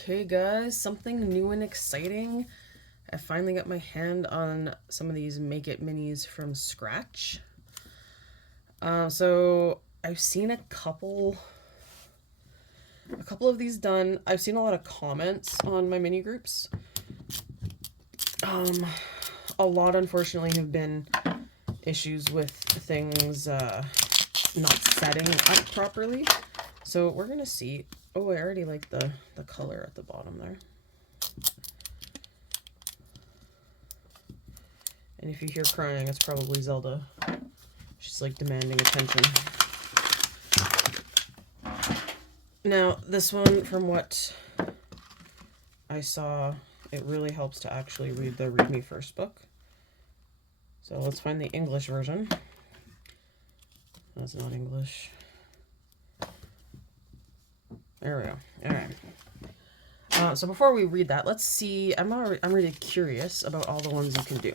Okay guys, something new and exciting. I finally got my hand on some of these Make It Minis from scratch. So I've seen a couple of these done. I've seen a lot of comments on my mini groups. A lot unfortunately have been issues with things not setting up properly. So we're gonna see. Oh, I already like the color at the bottom there. And if you hear crying, it's probably Zelda. She's like demanding attention. Now, this one, from what I saw, it really helps to actually read the Read Me First book. So let's find the English version. That's not English. There we go. All right. So before we read that, let's see. I'm really curious about all the ones you can do.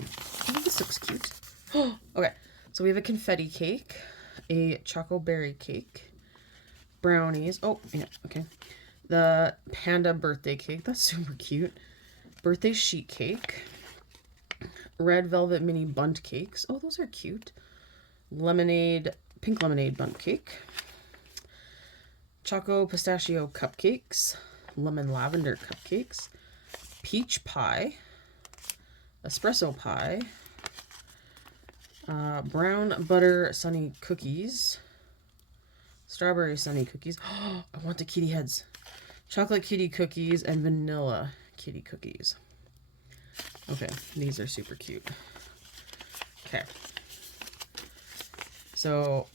Oh, this looks cute. Okay, so we have a confetti cake, a choco berry cake, brownies. Oh, yeah, okay. The panda birthday cake. That's super cute. Birthday sheet cake. Red velvet mini bundt cakes. Oh, those are cute. Lemonade, pink lemonade bundt cake. Choco pistachio cupcakes. Lemon lavender cupcakes. Peach pie. Espresso pie. Brown butter sunny cookies. Strawberry sunny cookies. Oh, I want the kitty heads. Chocolate kitty cookies and vanilla kitty cookies. Okay, these are super cute. Okay. So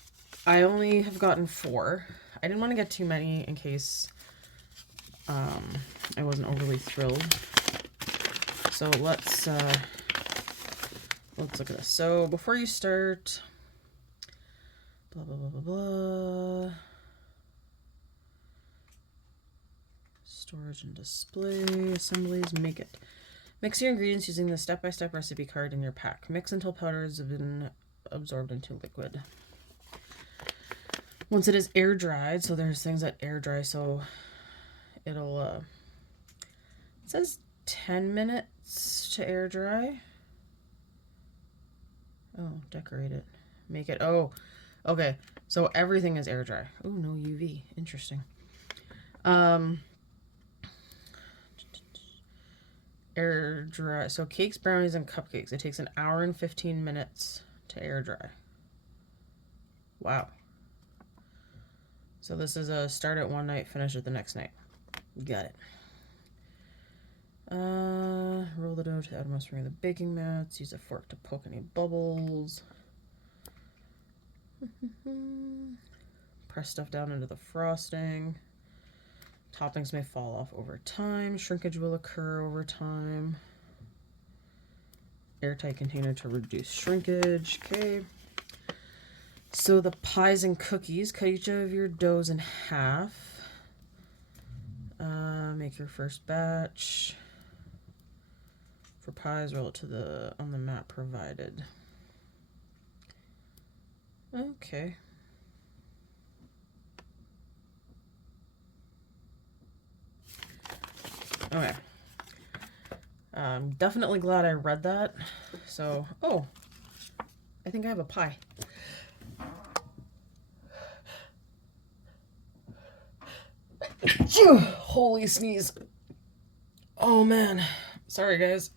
I only have gotten 4. I didn't want to get too many in case I wasn't overly thrilled. So let's look at this. So before you start, blah blah blah blah blah. Storage and display assemblies. Make it. Mix your ingredients using the step-by-step recipe card in your pack. Mix until powders have been absorbed into liquid. Once it is air dried, so there's things that air dry, so it'll it says 10 minutes to air dry. Oh, decorate it. Make it. Oh, okay. So everything is air dry. Oh, no UV. Interesting. Air dry. So cakes, brownies, and cupcakes. It takes 1 hour and 15 minutes to air dry. Wow. So this is a start at one night, finish it the next night. Got it. Roll the dough to the outermost ring of the baking mats. Use a fork to poke any bubbles. Press stuff down into the frosting. Toppings may fall off over time. Shrinkage will occur over time. Airtight container to reduce shrinkage. Okay. So the pies and cookies, cut each of your doughs in half. Make your first batch. For pies, roll it on the mat provided. Okay. Okay. I'm definitely glad I read that. So, oh, I think I have a pie. Holy sneeze. Oh man. Sorry guys.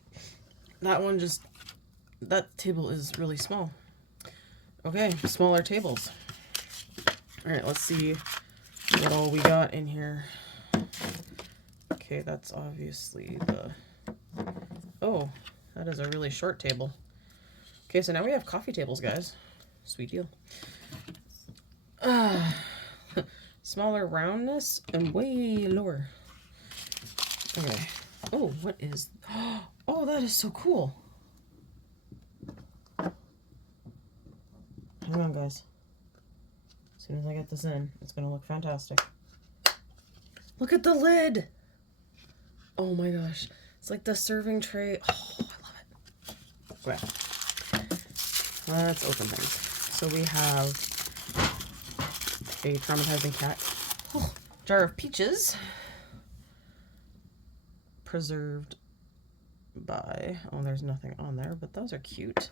That table is really small. Okay, smaller tables. Alright, let's see what all we got in here. Okay, that's obviously oh, that is a really short table. Okay, so now we have coffee tables, guys. Sweet deal. Smaller roundness and way lower. Okay. Oh, what is... Oh, that is so cool. Hang on, guys. As soon as I get this in, it's going to look fantastic. Look at the lid. Oh my gosh. It's like the serving tray. Oh, I love it. Okay. Let's open things. So we have a traumatizing cat. Oh, jar of peaches. preserved by, oh, there's nothing on there, but those are cute.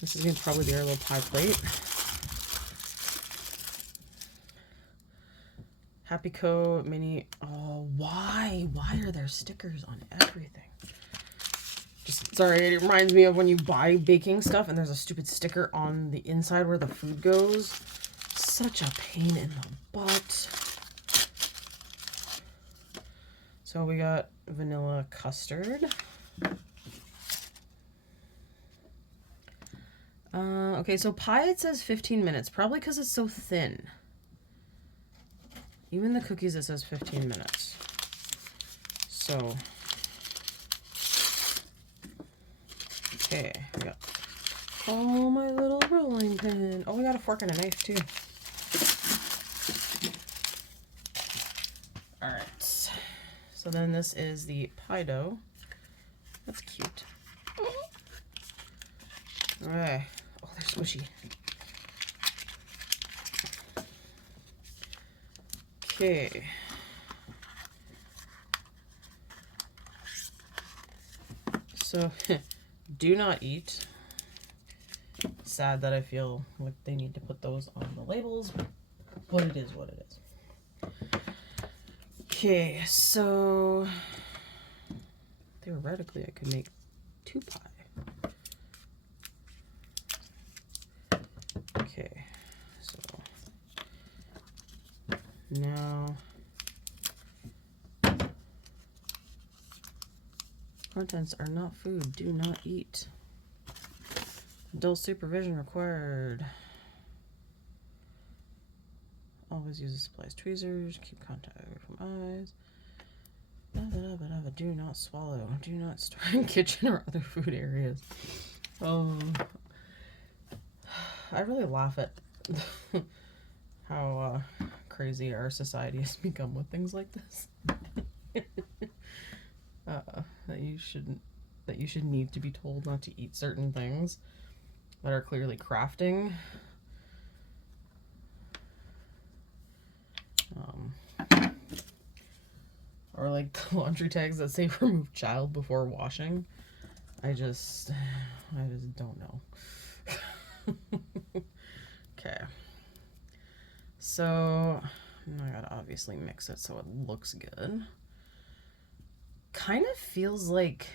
This is going to probably be our little pie plate. Happy Co. Mini. Oh, why? Why are there stickers on everything? Just, sorry, it reminds me of when you buy baking stuff and there's a stupid sticker on the inside where the food goes. Such a pain in the butt. So we got vanilla custard. Okay, so pie, it says 15 minutes, probably because it's so thin. Even the cookies, it says 15 minutes. So, okay, we got, oh, my little rolling pin. Oh, we got a fork and a knife, too. All right. So then this is the pie dough. That's cute. All right. Oh, they're squishy. Okay. So, do not eat. Sad that I feel like they need to put those on the labels, but it is what it is. Okay, so theoretically I could make 2 pie. Okay, so now contents are not food. Do not eat. Adult supervision required. Always use the supplies tweezers. Keep contact away from eyes. Do not swallow. Do not store in kitchen or other food areas. Oh, I really laugh at how crazy our society has become with things like this. That you should need to be told not to eat certain things that are clearly crafting. Or like the laundry tags that say remove child before washing. I just don't know. Okay. So I gotta obviously mix it so it looks good. Kind of feels like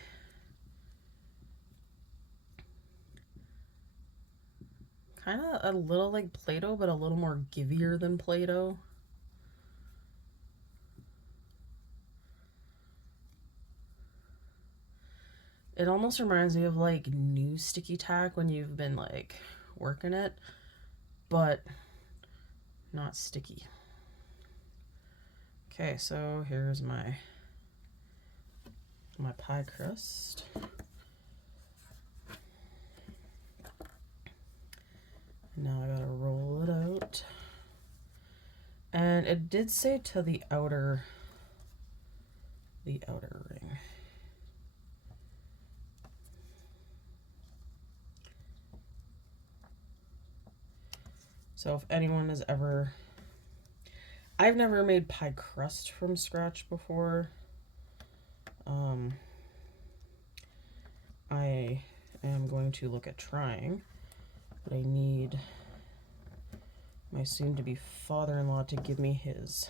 a little like Play-Doh, but a little more givier than Play-Doh. It almost reminds me of like new sticky tack when you've been like working it, but not sticky. Okay, so here's my pie crust. Now I gotta roll it out. And it did say to the outer ring. So if anyone has ever, I've never made pie crust from scratch before. I am going to look at trying, but I need my soon-to-be father-in-law to give me his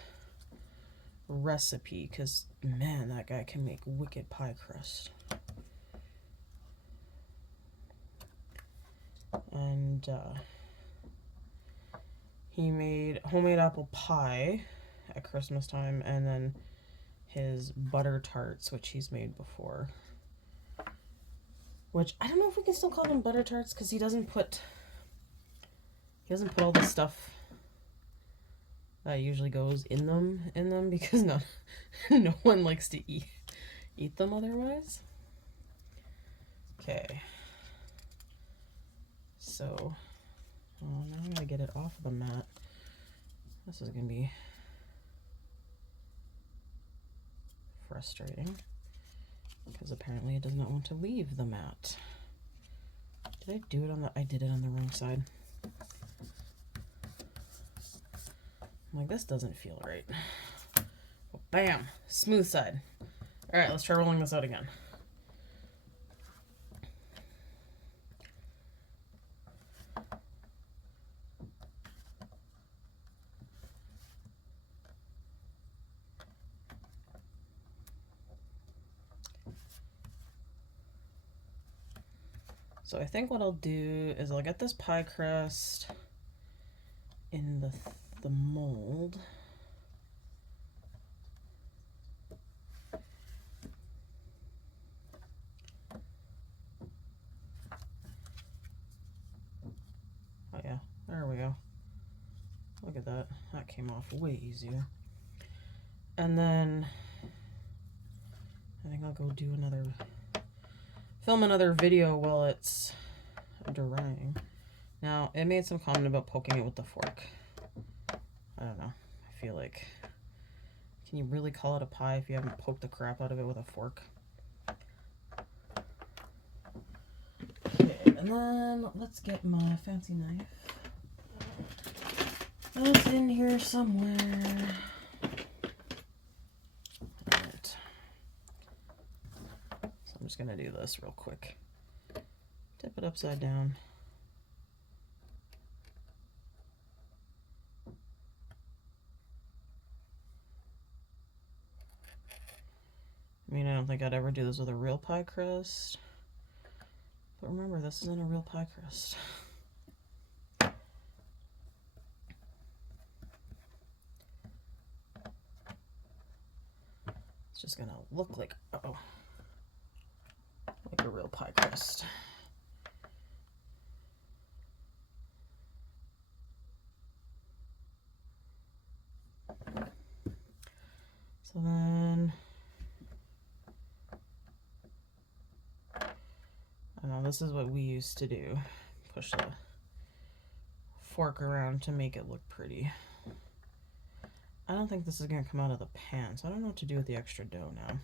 recipe, because man, that guy can make wicked pie crust. And he made homemade apple pie at Christmas time, and then his butter tarts, which he's made before. Which I don't know if we can still call them butter tarts, because he doesn't put all the stuff that usually goes in them because no one likes to eat them otherwise. Okay. So, now I'm gonna get it off of the mat. This is gonna be frustrating because apparently it does not want to leave the mat. Did I do it on I did it on the wrong side. I'm like, this doesn't feel right. Well, bam! Smooth side. All right, let's try rolling this out again. So I think what I'll do is I'll get this pie crust in the mold. Oh yeah, there we go. Look at that. That came off way easier. And then I think I'll go do film another video while it's drying. Now, it made some comment about poking it with the fork. I don't know. I feel like, can you really call it a pie if you haven't poked the crap out of it with a fork? Okay, and then let's get my fancy knife. It's in here somewhere. Alright. So I'm just gonna do this real quick. Tip it upside down. I mean, I don't think I'd ever do this with a real pie crust. But remember, this isn't a real pie crust. It's just gonna look like, like a real pie crust. So then, this is what we used to do. Push the fork around to make it look pretty. I don't think this is going to come out of the pan, so I don't know what to do with the extra dough now.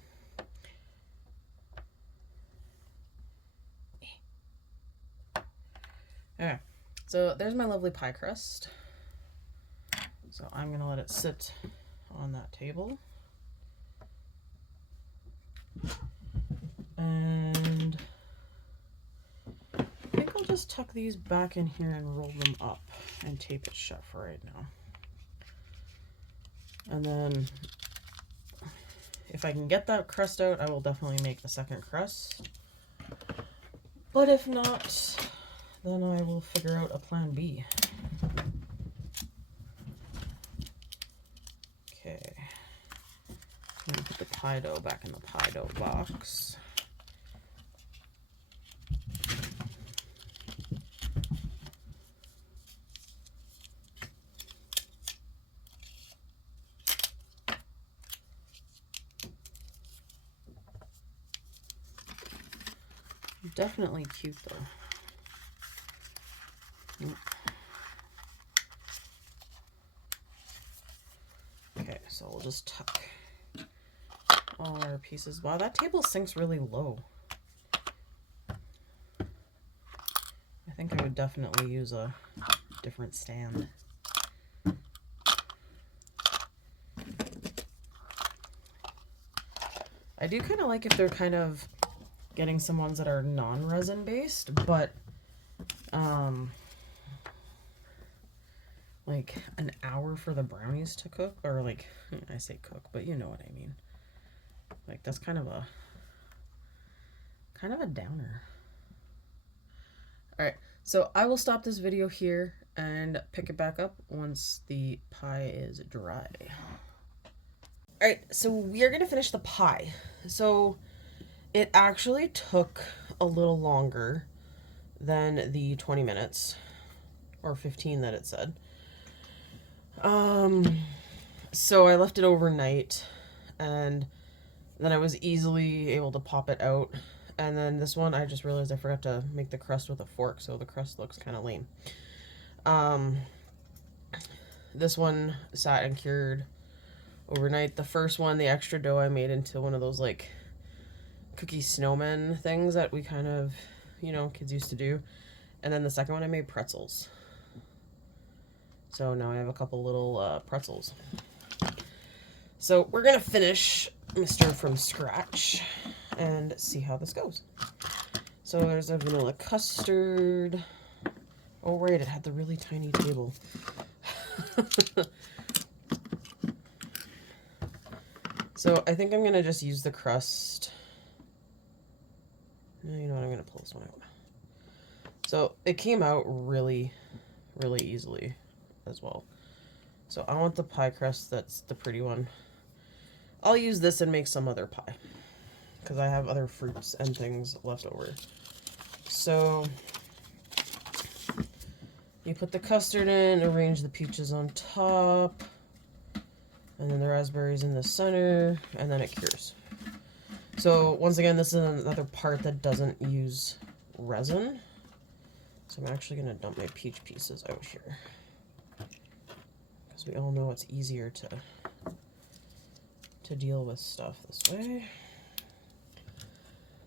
Okay, so there's my lovely pie crust. So I'm going to let it sit on that table. And I think I'll just tuck these back in here and roll them up and tape it shut for right now. And then if I can get that crust out, I will definitely make the second crust. But if not, then I will figure out a plan B. Okay. I'm gonna put the pie dough back in the pie dough box. Definitely cute though. Okay, so we'll just tuck all our pieces. Wow, that table sinks really low. I think I would definitely use a different stand. I do kind of like if they're kind of getting some ones that are non-resin based, but like an hour for the brownies to cook, or like, I say cook, but you know what I mean. Like that's kind of a downer. All right, so I will stop this video here and pick it back up once the pie is dry. All right, so we are gonna finish the pie. So it actually took a little longer than the 20 minutes or 15 that it said. So I left it overnight and then I was easily able to pop it out. And then this one, I just realized I forgot to make the crust with a fork, so the crust looks kind of lame. This one sat and cured overnight. The first one, the extra dough, I made into one of those like cookie snowmen things that we kind of, you know, kids used to do. And then the second one, I made pretzels. So now I have a couple little pretzels. So we're gonna finish I'm gonna start from scratch and see how this goes. So there's a vanilla custard. Oh right, it had the really tiny table. So I think I'm gonna just use the crust. You know what, I'm gonna pull this one out. So it came out really, really easily as well. So I want the pie crust, that's the pretty one. I'll use this and make some other pie, because I have other fruits and things left over. So you put the custard in, arrange the peaches on top, and then the raspberries in the center, and then it cures. So once again, this is another part that doesn't use resin. So I'm actually going to dump my peach pieces out here, because we all know it's easier to deal with stuff this way.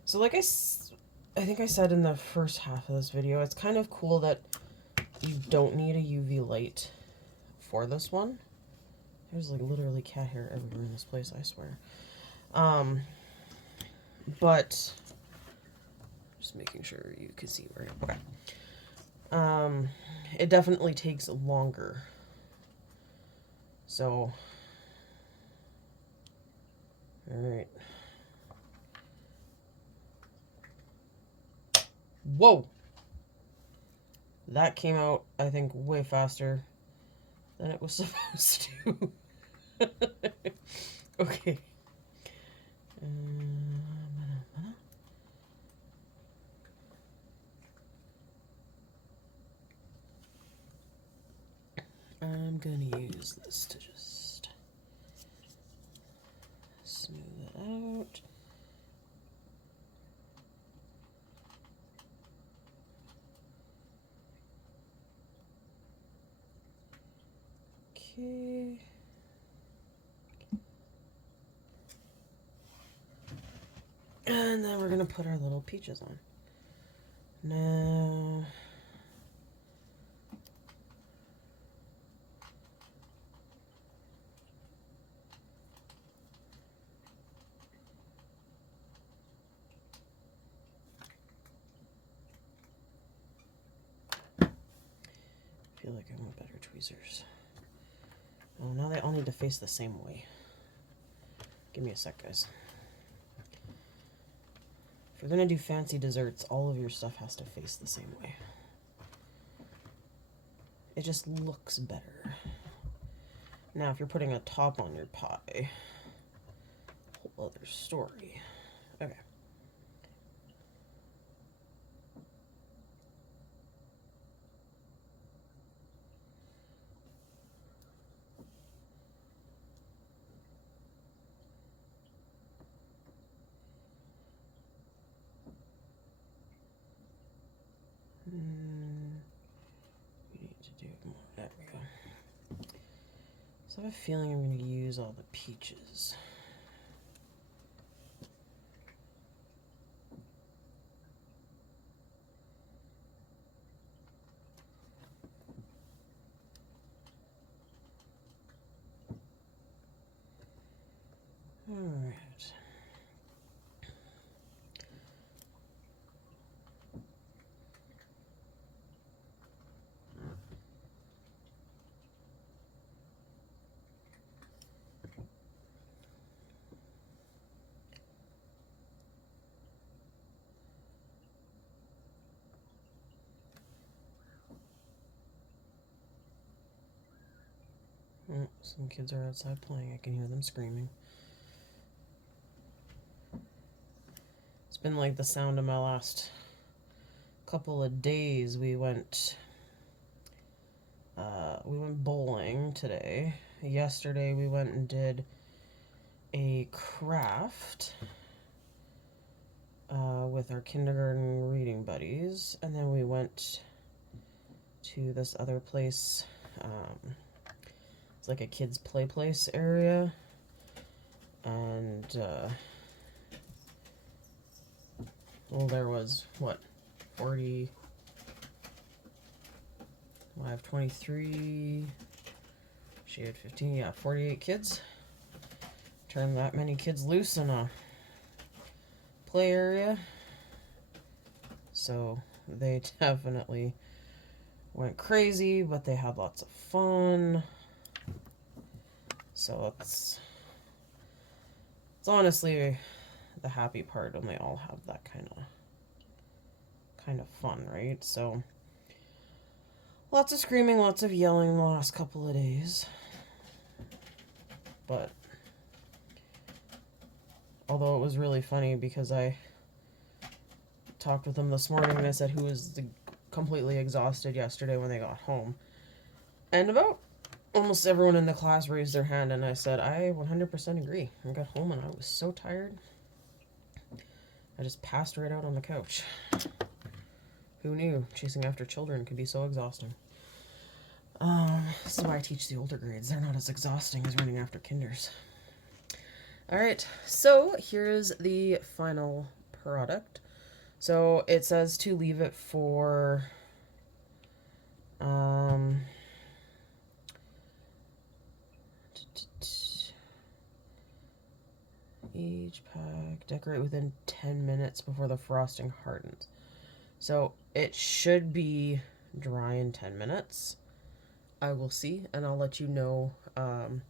So like I think I said in the first half of this video, it's kind of cool that you don't need a UV light for this one. There's like literally cat hair everywhere in this place, I swear. But just making sure you can see where I am. Okay. It definitely takes longer. So, all right. Whoa! That came out, I think, way faster than it was supposed to. Okay. I'm gonna use this to just smooth it out. Okay. And then we're gonna put our little peaches on. Now, I feel like I want better tweezers. Oh, now they all need to face the same way. Give me a sec, guys. If you're gonna do fancy desserts, all of your stuff has to face the same way. It just looks better. Now, if you're putting a top on your pie, whole other story. Okay. We need to do more. There we go. So I have a feeling I'm going to use all the peaches. All right. Oh, some kids are outside playing. I can hear them screaming. It's been like the sound of my last couple of days. We went bowling today. Yesterday we went and did a craft with our kindergarten reading buddies, and then we went to this other place. It's like a kids play place area, and well, there was what, 40, well, I have 23, she had 15, yeah, 48 kids turn that many kids loose in a play area. So they definitely went crazy, but they had lots of fun. So it's honestly the happy part when they all have that kind of fun, right? So lots of screaming, lots of yelling the last couple of days. But although it was really funny because I talked with them this morning and I said who was completely exhausted yesterday when they got home. And about almost everyone in the class raised their hand and I said, I 100% agree. I got home and I was so tired. I just passed right out on the couch. Who knew chasing after children could be so exhausting? This is why I teach the older grades. They're not as exhausting as running after kinders. Alright, so here's the final product. So it says to leave it for each pack decorate within 10 minutes before the frosting hardens. So it should be dry in 10 minutes. I will see, and I'll let you know on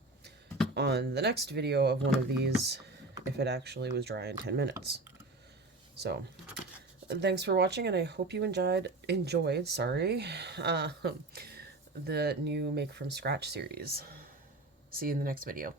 the next video of one of these if it actually was dry in 10 minutes. So thanks for watching, and I hope you enjoyed the new Make from Scratch series. See you in the next video.